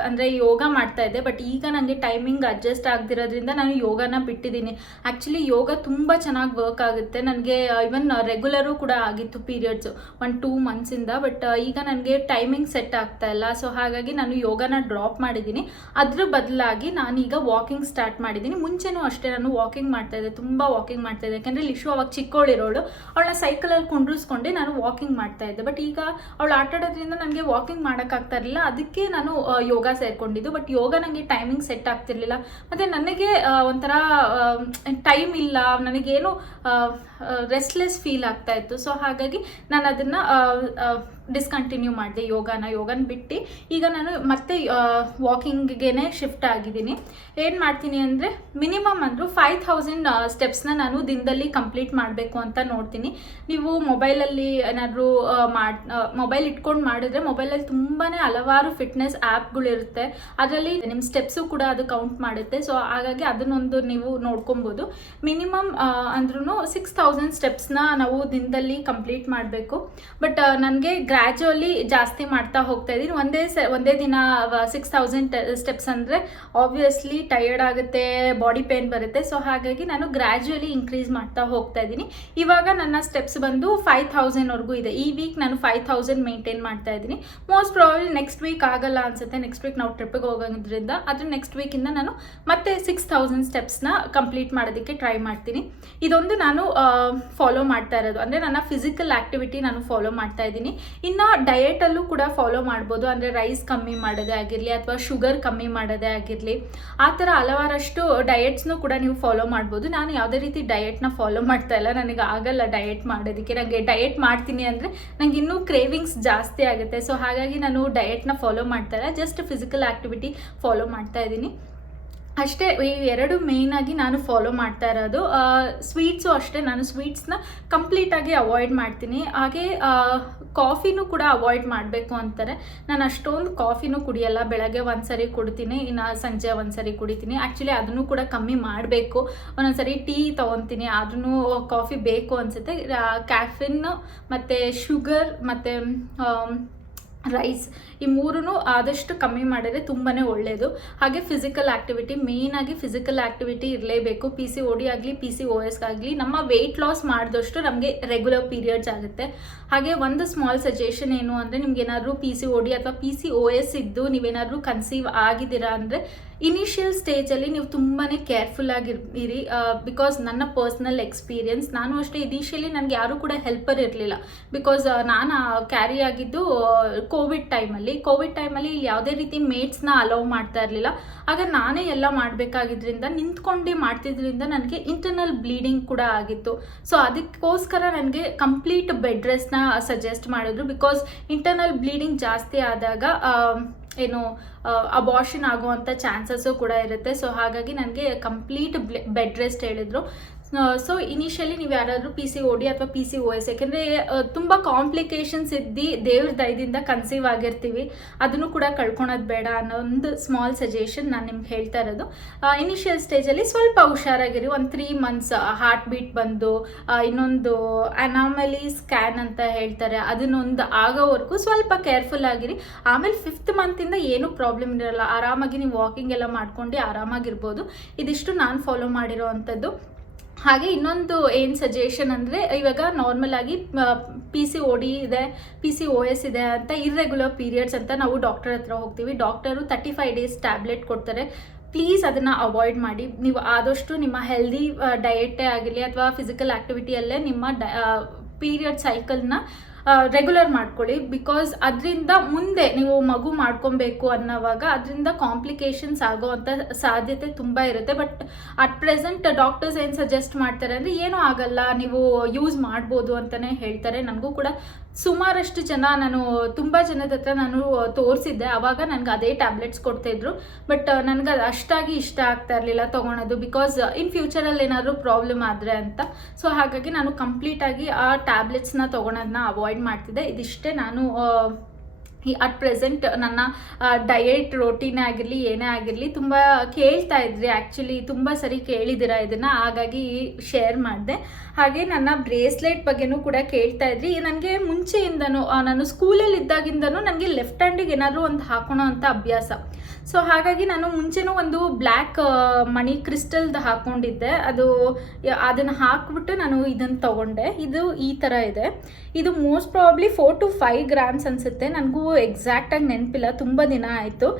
ಅಂದರೆ ಯೋಗ ಮಾಡ್ತಾ ಇದ್ದೆ. ಬಟ್ ಈಗ ನನಗೆ ಟೈಮಿಂಗ್ ಅಡ್ಜಸ್ಟ್ ಆಗದಿರೋದ್ರಿಂದ ನಾನು ಯೋಗನ ಬಿಟ್ಟಿದ್ದೀನಿ. ಆ್ಯಕ್ಚುಲಿ ಯೋಗ ತುಂಬ ಚೆನ್ನಾಗಿ ವರ್ಕ್ ಆಗುತ್ತೆ. ನನಗೆ ಇವನ್ ರೆಗ್ಯುಲರು ಕೂಡ ಆಗಿತ್ತು ಪೀರಿಯಡ್ಸು 1-2 ಮಂತ್ಸಿಂದ. ಬಟ್ ಈಗ ನನಗೆ ಟೈಮಿಂಗ್ ಸೆಟ್ ಆಗ್ತಾ ಇಲ್ಲ. ಸೊ ಹಾಗಾಗಿ ನಾನು ಯೋಗನ ಡ್ರಾಪ್ ಮಾಡಿದ್ದೀನಿ. ಅದ್ರ ಬದಲಾಗಿ ನಾನೀಗ ವಾಕಿಂಗ್ ಸ್ಟಾರ್ಟ್ ಮಾಡಿದ್ದೀನಿ. ಮುಂಚೆನೂ ಅಷ್ಟೇ ನಾನು ವಾಕಿಂಗ್ ಮಾಡ್ತಾಯಿದ್ದೆ, ತುಂಬ ವಾಕಿಂಗ್ ಮಾಡ್ತಾಯಿದ್ದೆ. ಯಾಕೆಂದರೆ ಲಿಶು ಅವಾಗ ಚಿಕ್ಕವಳಿರೋಳು, ಅವಳನ್ನ ಸೈಕಲಲ್ಲಿ ಕುಂಡ್ರಿಸ್ಕೊಂಡೆ ನಾನು ವಾಕಿಂಗ್ ಮಾಡ್ತಾಯಿದ್ದೆ. ಬಟ್ ಈಗ ಅವಳು ಆಟಾಡೋದ್ರಿಂದ ನನಗೆ ವಾಕಿಂಗ್ ಮಾಡೋಕ್ಕಾಗ್ತಾ ಇರಲಿಲ್ಲ, ಅದಕ್ಕೆ ನಾನು ಯೋಗ ಸೇರಿಕೊಂಡಿದ್ದು. ಬಟ್ ಯೋಗ ನನಗೆ ಟೈಮಿಂಗ್ ಸೆಟ್ ಆಗ್ತಿರ್ಲಿಲ್ಲ. ಮತ್ತು ನನಗೆ ಒಂಥರ ಟೈಮ್ ಇಲ್ಲ, ನನಗೇನು ರೆಸ್ಟ್ಲೆಸ್ ಫೀಲ್ ಆಗ್ತಾಯಿತ್ತು. ಸೊ ಹಾಗಾಗಿ ನಾನು ಅದನ್ನು ಡಿಸ್ಕಂಟಿನ್ಯೂ ಮಾಡಿದೆ. ಯೋಗನ ಬಿಟ್ಟು ಈಗ ನಾನು ಮತ್ತೆ ವಾಕಿಂಗ್ಗೆ ಶಿಫ್ಟ್ ಆಗಿದ್ದೀನಿ. ಏನು ಮಾಡ್ತೀನಿ ಅಂದರೆ ಮಿನಿಮಮ್ ಅಂದರೂ 5000 ಸ್ಟೆಪ್ಸ್ನ ನಾನು ದಿನದಲ್ಲಿ ಕಂಪ್ಲೀಟ್ ಮಾಡಬೇಕು ಅಂತ ನೋಡ್ತೀನಿ. ನೀವು ಮೊಬೈಲಲ್ಲಿ ಏನಾದರೂ ಮೊಬೈಲ್ ಇಟ್ಕೊಂಡು ಮಾಡಿದ್ರೆ ಮೊಬೈಲಲ್ಲಿ ತುಂಬಾ ಹಲವಾರು ಫಿಟ್ನೆಸ್ ಆ್ಯಪ್ಗಳಿರುತ್ತೆ, ಅದರಲ್ಲಿ ನಿಮ್ಮ ಸ್ಟೆಪ್ಸು ಕೂಡ ಅದು ಕೌಂಟ್ ಮಾಡುತ್ತೆ. ಸೊ ಹಾಗಾಗಿ ಅದನ್ನೊಂದು ನೀವು ನೋಡ್ಕೊಬೋದು. ಮಿನಿಮಮ್ ಅಂದ್ರೂ 6000 ಸ್ಟೆಪ್ಸ್ನ ನಾವು ದಿನದಲ್ಲಿ ಕಂಪ್ಲೀಟ್ ಮಾಡಬೇಕು. ಬಟ್ ನನಗೆ ಗ್ರ್ಯಾಜುವಲಿ ಜಾಸ್ತಿ ಮಾಡ್ತಾ ಹೋಗ್ತಾ ಇದ್ದೀನಿ. ಒಂದೇ ದಿನ 6000 ಸ್ಟೆಪ್ಸ್ ಅಂದರೆ ಆಬ್ವಿಯಸ್ಲಿ ಟಯರ್ಡ್ ಆಗುತ್ತೆ, ಬಾಡಿ ಪೇನ್ ಬರುತ್ತೆ. ಸೊ ಹಾಗಾಗಿ ನಾನು ಗ್ರ್ಯಾಜುವಲಿ ಇನ್ಕ್ರೀಸ್ ಮಾಡ್ತಾ ಹೋಗ್ತಾ ಇದ್ದೀನಿ. ಇವಾಗ ನನ್ನ ಸ್ಟೆಪ್ಸ್ ಬಂದು 5000ವರೆಗೂ ಇದೆ. ಈ ವೀಕ್ ನಾನು 5000 ಮೇಂಟೈನ್ ಮಾಡ್ತಾ ಇದ್ದೀನಿ. ಮೋಸ್ಟ್ ಪ್ರಾಬಬ್ಲಿ ನೆಕ್ಸ್ಟ್ ವೀಕ್ ಆಗಲ್ಲ ಅನ್ಸುತ್ತೆ. ನೆಕ್ಸ್ಟ್ ವೀಕ್ ನಾವು ಟ್ರಿಪ್ಪಿಗೆ ಹೋಗೋದ್ರಿಂದ ಅದ್ರ ನೆಕ್ಸ್ಟ್ ವೀಕಿಂದ ನಾನು ಮತ್ತೆ 6000 ಸ್ಟೆಪ್ಸ್ನ ಕಂಪ್ಲೀಟ್ ಮಾಡೋದಕ್ಕೆ ಟ್ರೈ ಮಾಡ್ತೀನಿ. ಇದೊಂದು ನಾನು ಫಾಲೋ ಮಾಡ್ತಾ ಇರೋದು, ಅಂದರೆ ನನ್ನ ಫಿಸಿಕಲ್ ಆ್ಯಕ್ಟಿವಿಟಿ ನಾನು ಫಾಲೋ ಮಾಡ್ತಾ ಇದ್ದೀನಿ. ಇನ್ನು ಡಯೆಟಲ್ಲೂ ಕೂಡ ಫಾಲೋ ಮಾಡ್ಬೋದು, ಅಂದರೆ ರೈಸ್ ಕಮ್ಮಿ ಮಾಡೋದೇ ಆಗಿರಲಿ ಅಥವಾ ಶುಗರ್ ಕಮ್ಮಿ ಮಾಡೋದೇ ಆಗಿರಲಿ, ಆ ಥರ ಹಲವಾರಷ್ಟು ಡಯೆಟ್ಸ್ನೂ ಕೂಡ ನೀವು ಫಾಲೋ ಮಾಡ್ಬೋದು. ನಾನು ಯಾವುದೇ ರೀತಿ ಡಯೆಟ್ನ ಫಾಲೋ ಮಾಡ್ತಾ ಇಲ್ಲ, ನನಗೆ ಆಗಲ್ಲ ಡಯೆಟ್ ಮಾಡೋದಕ್ಕೆ. ನನಗೆ ಡಯೆಟ್ ಮಾಡ್ತೀನಿ ಅಂದರೆ ನನಗೆ ಇನ್ನೂ ಕ್ರೇವಿಂಗ್ಸ್ ಜಾಸ್ತಿ ಆಗುತ್ತೆ. ಸೊ ಹಾಗಾಗಿ ನಾನು ಡಯೆಟ್ನ ಫಾಲೋ ಮಾಡ್ತಾ ಇಲ್ಲ, ಜಸ್ಟ್ ಫಿಸಿಕಲ್ ಆ್ಯಕ್ಟಿವಿಟಿ ಫಾಲೋ ಮಾಡ್ತಾ ಇದ್ದೀನಿ ಅಷ್ಟೇ. ಈ ಎರಡು ಮೇಯ್ನಾಗಿ ನಾನು ಫಾಲೋ ಮಾಡ್ತಾ ಇರೋದು. ಸ್ವೀಟ್ಸು ಅಷ್ಟೇ, ನಾನು ಸ್ವೀಟ್ಸ್ನ ಕಂಪ್ಲೀಟಾಗಿ ಅವಾಯ್ಡ್ ಮಾಡ್ತೀನಿ. ಹಾಗೆ ಕಾಫಿನೂ ಕೂಡ ಅವಾಯ್ಡ್ ಮಾಡಬೇಕು ಅಂತಾರೆ. ನಾನು ಅಷ್ಟೊಂದು ಕಾಫಿನೂ ಕುಡಿಯಲ್ಲ. ಬೆಳಗ್ಗೆ ಒಂದ್ಸರಿ ಕುಡಿತೀನಿ, ಇನ್ನು ಸಂಜೆ ಒಂದ್ಸರಿ ಕುಡಿತೀನಿ. ಆ್ಯಕ್ಚುಲಿ ಅದನ್ನು ಕೂಡ ಕಮ್ಮಿ ಮಾಡಬೇಕು. ಒಂದೊಂದ್ಸರಿ ಟೀ ತೊಗೊತೀನಿ, ಅದನ್ನು ಕಾಫಿ ಬೇಕು ಅನಿಸುತ್ತೆ. ಕ್ಯಾಫಿನ್ನು ಮತ್ತು ಶುಗರ್ ಮತ್ತು ರೈಸ್ ಈ ಮೂರೂ ಆದಷ್ಟು ಕಮ್ಮಿ ಮಾಡಿದ್ರೆ ತುಂಬಾ ಒಳ್ಳೆಯದು. ಹಾಗೆ ಫಿಸಿಕಲ್ ಆ್ಯಕ್ಟಿವಿಟಿ, ಮೇಯ್ನಾಗಿ ಫಿಸಿಕಲ್ ಆ್ಯಕ್ಟಿವಿಟಿ ಇರಲೇಬೇಕು. PCOD ಆಗಲಿ PCOS ಆಗಲಿ ನಮ್ಮ ವೆಯ್ಟ್ ಲಾಸ್ ಮಾಡಿದಷ್ಟು ನಮಗೆ ರೆಗ್ಯುಲರ್ ಪೀರಿಯಡ್ಸ್ ಆಗುತ್ತೆ. ಹಾಗೆ ಒಂದು ಸ್ಮಾಲ್ ಸಜೆಷನ್ ಏನು ಅಂದರೆ, ನಿಮ್ಗೇನಾದರೂ PCOD ಅಥವಾ PCOS ಇದ್ದು ನೀವೇನಾದರೂ ಕನ್ಸೀವ್ ಆಗಿದ್ದೀರಾ ಅಂದರೆ ಇನಿಷಿಯಲ್ ಸ್ಟೇಜಲ್ಲಿ ನೀವು ತುಂಬಾ ಕೇರ್ಫುಲ್ ಆಗಿರಿ. ಬಿಕಾಸ್ ನನ್ನ ಪರ್ಸ್ನಲ್ ಎಕ್ಸ್ಪೀರಿಯನ್ಸ್, ನಾನು ಅಷ್ಟೇ ಇನಿಷಿಯಲಿ ನನಗೆ ಯಾರೂ ಕೂಡ ಹೆಲ್ಪರ್ ಇರಲಿಲ್ಲ. ಬಿಕಾಸ್ ನಾನು ಕ್ಯಾರಿ ಆಗಿದ್ದು ಕೋವಿಡ್ ಟೈಮಲ್ಲಿ ಇಲ್ಲಿ ಯಾವುದೇ ರೀತಿ ಮೇಟ್ಸ್ನ ಅಲೌ ಮಾಡ್ತಾ ಇರಲಿಲ್ಲ. ಆಗ ನಾನೇ ಎಲ್ಲ ಮಾಡಬೇಕಾಗಿದ್ದರಿಂದ, ನಿಂತ್ಕೊಂಡೇ ಮಾಡ್ತಿದ್ರಿಂದ ನನಗೆ ಇಂಟರ್ನಲ್ ಬ್ಲೀಡಿಂಗ್ ಕೂಡ ಆಗಿತ್ತು. ಸೊ ಅದಕ್ಕೋಸ್ಕರ ನನಗೆ ಕಂಪ್ಲೀಟ್ ಬೆಡ್ ರೆಸ್ಟ್ನ ಸಜೆಸ್ಟ್ ಮಾಡಿದ್ರು. ಬಿಕಾಸ್ ಇಂಟರ್ನಲ್ ಬ್ಲೀಡಿಂಗ್ ಜಾಸ್ತಿ ಆದಾಗ ಏನು ಅಬಾರ್ಷನ್ ಆಗುವಂಥ ಚಾನ್ಸಸ್ಸು ಕೂಡ ಇರುತ್ತೆ. ಸೊ ಹಾಗಾಗಿ ನನಗೆ ಕಂಪ್ಲೀಟ್ ಬೆಡ್ ರೆಸ್ಟ್ ಹೇಳಿದರು. ಸೊ ಇನಿಷಿಯಲಿ ನೀವು ಯಾರಾದರೂ PCOD ಅಥವಾ PCOS, ಯಾಕೆಂದರೆ ತುಂಬ ಕಾಂಪ್ಲಿಕೇಶನ್ಸ್ ಇದ್ದು ದೇವ್ರ ದಯದಿಂದ ಕನ್ಸೀವ್ ಆಗಿರ್ತೀವಿ, ಅದನ್ನು ಕೂಡ ಕಳ್ಕೊಳೋದು ಬೇಡ ಅನ್ನೋ ಒಂದು ಸ್ಮಾಲ್ ಸಜೆಷನ್ ನಾನು ನಿಮ್ಗೆ ಹೇಳ್ತಾ ಇರೋದು. ಇನಿಷಿಯಲ್ ಸ್ಟೇಜಲ್ಲಿ ಸ್ವಲ್ಪ ಹುಷಾರಾಗಿರಿ. ಒಂದು 3 ಮಂತ್ಸ್ ಹಾರ್ಟ್ ಬೀಟ್ ಬಂದು ಇನ್ನೊಂದು ಅನಾಮಲಿ ಸ್ಕ್ಯಾನ್ ಅಂತ ಹೇಳ್ತಾರೆ, ಅದನ್ನೊಂದು ಆಗೋವರೆಗೂ ಸ್ವಲ್ಪ ಕೇರ್ಫುಲ್ ಆಗಿರಿ. ಆಮೇಲೆ 5th ಮಂತಿಂದ ಏನೂ ಪ್ರಾಬ್ಲಮ್ ಇರಲ್ಲ, ಆರಾಮಾಗಿ ನೀವು ವಾಕಿಂಗ್ ಎಲ್ಲ ಮಾಡ್ಕೊಂಡು ಆರಾಮಾಗಿರ್ಬೋದು. ಇದಿಷ್ಟು ನಾನು ಫಾಲೋ ಮಾಡಿರೋ ಅಂಥದ್ದು. ಹಾಗೆ ಇನ್ನೊಂದು ಏನು ಸಜೆಷನ್ ಅಂದರೆ, ಇವಾಗ ನಾರ್ಮಲ್ ಆಗಿ PCOD ಇದೆ, PCOS ಇದೆ ಅಂತ ಇರ್ರೆಗ್ಯುಲರ್ ಪೀರಿಯಡ್ಸ್ ಅಂತ ನಾವು ಡಾಕ್ಟರ್ ಹತ್ರ ಹೋಗ್ತೀವಿ. ಡಾಕ್ಟರು 35 ಡೇಸ್ ಟ್ಯಾಬ್ಲೆಟ್ ಕೊಡ್ತಾರೆ. ಪ್ಲೀಸ್ ಅದನ್ನು ಅವಾಯ್ಡ್ ಮಾಡಿ. ನೀವು ಆದಷ್ಟು ನಿಮ್ಮ ಹೆಲ್ದಿ ಡಯೆಟೇ ಆಗಿರಲಿ ಅಥವಾ ಫಿಸಿಕಲ್ ಆ್ಯಕ್ಟಿವಿಟಿಯಲ್ಲೇ ನಿಮ್ಮ ಪೀರಿಯಡ್ ಸೈಕಲ್ನ ರೆಗ್ಯುಲರ್ ಮಾಡ್ಕೊಳ್ಳಿ. ಬಿಕಾಸ್ ಅದರಿಂದ ಮುಂದೆ ನೀವು ಮಗು ಮಾಡ್ಕೊಬೇಕು ಅನ್ನೋವಾಗ ಅದರಿಂದ ಕಾಂಪ್ಲಿಕೇಶನ್ಸ್ ಆಗೋವಂಥ ಸಾಧ್ಯತೆ ತುಂಬ ಇರುತ್ತೆ. ಬಟ್ ಅಟ್ ಪ್ರೆಸೆಂಟ್ ಡಾಕ್ಟರ್ಸ್ ಏನು ಸಜೆಸ್ಟ್ ಮಾಡ್ತಾರೆ ಅಂದರೆ, ಏನೂ ಆಗಲ್ಲ, ನೀವು ಯೂಸ್ ಮಾಡ್ಬೋದು ಅಂತಲೇ ಹೇಳ್ತಾರೆ. ನನಗೂ ಕೂಡ ಸುಮಾರಷ್ಟು ಜನ, ನಾನು ತುಂಬ ಜನದ ಹತ್ರ ನಾನು ತೋರಿಸಿದ್ದೆ, ಆವಾಗ ನನಗೆ ಅದೇ ಟ್ಯಾಬ್ಲೆಟ್ಸ್ ಕೊಡ್ತಾಯಿದ್ರು. ಬಟ್ ನನಗೆ ಅದು ಅಷ್ಟಾಗಿ ಇಷ್ಟ ಆಗ್ತಾ ಇರಲಿಲ್ಲ ತೊಗೊಳೋದು, ಬಿಕಾಸ್ ಇನ್ ಫ್ಯೂಚರಲ್ಲಿ ಏನಾದರೂ ಪ್ರಾಬ್ಲಮ್ ಆದರೆ ಅಂತ. ಸೊ ಹಾಗಾಗಿ ನಾನು ಕಂಪ್ಲೀಟಾಗಿ ಆ ಟ್ಯಾಬ್ಲೆಟ್ಸ್ನ ತೊಗೊಳೋದನ್ನ ಅವಾಯ್ಡ್ ಮಾಡ್ತಿದ್ದೆ. ಇದಿಷ್ಟೇ ನಾನು ಅಟ್ ಪ್ರೆಸೆಂಟ್ ನನ್ನ ಡಯೆಟ್ ರೋಟೀನೇ ಆಗಿರಲಿ ಏನೇ ಆಗಿರಲಿ. ತುಂಬ ಕೇಳ್ತಾ ಇದ್ರಿ, ಆ್ಯಕ್ಚುಲಿ ತುಂಬ ಸರಿ ಕೇಳಿದ್ದೀರಾ ಇದನ್ನು, ಹಾಗಾಗಿ ಶೇರ್ ಮಾಡಿದೆ. ಹಾಗೆ ನನ್ನ ಬ್ರೇಸ್ಲೆಟ್ ಬಗ್ಗೆನೂ ಕೂಡ ಕೇಳ್ತಾ ಇದ್ರಿ. ನನಗೆ ಮುಂಚೆಯಿಂದನೂ, ನಾನು ಸ್ಕೂಲಲ್ಲಿ ಇದ್ದಾಗಿಂದನೂ ನನಗೆ ಲೆಫ್ಟ್ ಹ್ಯಾಂಡಿಗೆ ಏನಾದರೂ ಒಂದು ಹಾಕೋಣೋ ಅಂತ ಅಭ್ಯಾಸ. ಸೊ ಹಾಗಾಗಿ ನಾನು ಮುಂಚೆನೂ ಒಂದು ಬ್ಲ್ಯಾಕ್ ಮಣಿ ಕ್ರಿಸ್ಟಲ್ದು ಹಾಕ್ಕೊಂಡಿದ್ದೆ. ಅದನ್ನು ಹಾಕ್ಬಿಟ್ಟು ನಾನು ಇದನ್ನು ತೊಗೊಂಡೆ. ಇದು ಈ ಥರ ಇದೆ. ಇದು ಮೋಸ್ಟ್ ಪ್ರಾಬಬ್ಲಿ 4 to 5 ಗ್ರಾಮ್ಸ್ ಅನಿಸುತ್ತೆ. ನನಗೂ ಎಕ್ಸಾಕ್ಟಾಗಿ ನೆನಪಿಲ್ಲ, ತುಂಬ ದಿನ ಆಯಿತು.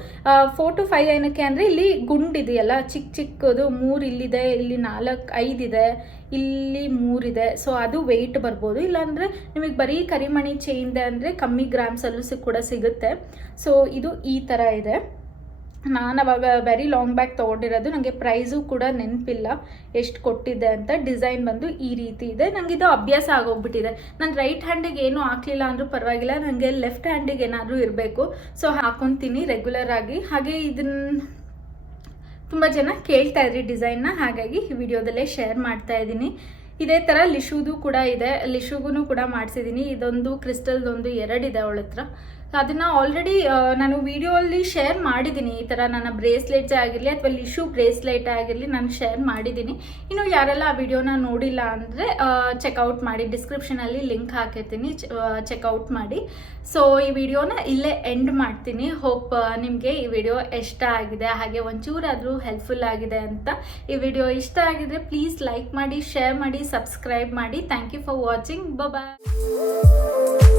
4 to 5 ಏನಕ್ಕೆ ಅಂದರೆ, ಇಲ್ಲಿ ಗುಂಡಿದೆಯಲ್ಲ ಚಿಕ್ಕದು 3 ಇಲ್ಲಿದೆ, ಇಲ್ಲಿ 4 5 ಇದೆ, ಇಲ್ಲಿ 3 ಇದೆ. ಸೊ ಅದು ವೆಯ್ಟ್ ಬರ್ಬೋದು. ಇಲ್ಲಾಂದರೆ ನಿಮಗೆ ಬರೀ ಕರಿಮಣಿ ಚೈನ್ದೆ ಅಂದರೆ ಕಮ್ಮಿ ಗ್ರಾಮ್ಸಲ್ಲೂ ಕೂಡ ಸಿಗುತ್ತೆ. ಸೊ ಇದು ಈ ಥರ ಇದೆ. ನಾನು ಅವಾಗ ವೆರಿ ಲಾಂಗ್ ಬ್ಯಾಗ್ ತೊಗೊಂಡಿರೋದು. ನನಗೆ ಪ್ರೈಸು ಕೂಡ ನೆನಪಿಲ್ಲ ಎಷ್ಟು ಕೊಟ್ಟಿದ್ದೆ ಅಂತ. ಡಿಸೈನ್ ಬಂದು ಈ ರೀತಿ ಇದೆ. ನನಗೆ ಇದು ಅಭ್ಯಾಸ ಆಗೋಗ್ಬಿಟ್ಟಿದೆ. ನಾನು ರೈಟ್ ಹ್ಯಾಂಡಿಗೆ ಏನೂ ಹಾಕಲಿಲ್ಲ ಅಂದರೂ ಪರವಾಗಿಲ್ಲ, ನನಗೆ ಲೆಫ್ಟ್ ಹ್ಯಾಂಡಿಗೆ ಏನಾದರೂ ಇರಬೇಕು. ಸೊ ಹಾಕೊತೀನಿ ರೆಗ್ಯುಲರ್ ಆಗಿ. ಹಾಗೆ ಇದನ್ನು ತುಂಬ ಜನ ಕೇಳ್ತಾ ಇದ್ರಿ ಡಿಸೈನ್ನ, ಹಾಗಾಗಿ ಈ ವಿಡಿಯೋದಲ್ಲೇ ಶೇರ್ ಮಾಡ್ತಾ ಇದ್ದೀನಿ. ಇದೇ ಥರ ಲಿಶುದು ಕೂಡ ಇದೆ, ಲಿಶುಗೂ ಕೂಡ ಮಾಡಿಸಿದ್ದೀನಿ. ಇದೊಂದು ಕ್ರಿಸ್ಟಲ್ದೊಂದು 2 ಇದೆ ಅವಳ ಹತ್ರ. ಅದನ್ನು ಆಲ್ರೆಡಿ ನಾನು ವಿಡಿಯೋಲ್ಲಿ ಶೇರ್ ಮಾಡಿದ್ದೀನಿ. ಈ ಥರ ನನ್ನ ಬ್ರೇಸ್ಲೆಟ್ಸೇ ಆಗಿರಲಿ ಅಥವಾ ಲಿಶು ಬ್ರೇಸ್ಲೆಟೇ ಆಗಿರಲಿ ನಾನು ಶೇರ್ ಮಾಡಿದ್ದೀನಿ. ಇನ್ನು ಯಾರೆಲ್ಲ ಆ ವಿಡಿಯೋನ ನೋಡಿಲ್ಲ ಅಂದರೆ ಚೆಕ್ಔಟ್ ಮಾಡಿ, ಡಿಸ್ಕ್ರಿಪ್ಷನಲ್ಲಿ ಲಿಂಕ್ ಹಾಕಿರ್ತೀನಿ, ಚೆಕ್ಔಟ್ ಮಾಡಿ. ಸೊ ಈ ವಿಡಿಯೋನ ಇಲ್ಲೇ ಎಂಡ್ ಮಾಡ್ತೀನಿ. ಹೋಪ್ ನಿಮಗೆ ಈ ವಿಡಿಯೋ ಇಷ್ಟ ಆಗಿದೆ, ಹಾಗೆ ಒಂಚೂರಾದರೂ ಹೆಲ್ಪ್ಫುಲ್ ಆಗಿದೆ ಅಂತ. ಈ ವಿಡಿಯೋ ಇಷ್ಟ ಆಗಿದ್ರೆ ಪ್ಲೀಸ್ ಲೈಕ್ ಮಾಡಿ, ಶೇರ್ ಮಾಡಿ, ಸಬ್ಸ್ಕ್ರೈಬ್ ಮಾಡಿ. Thank you for watching. Bye.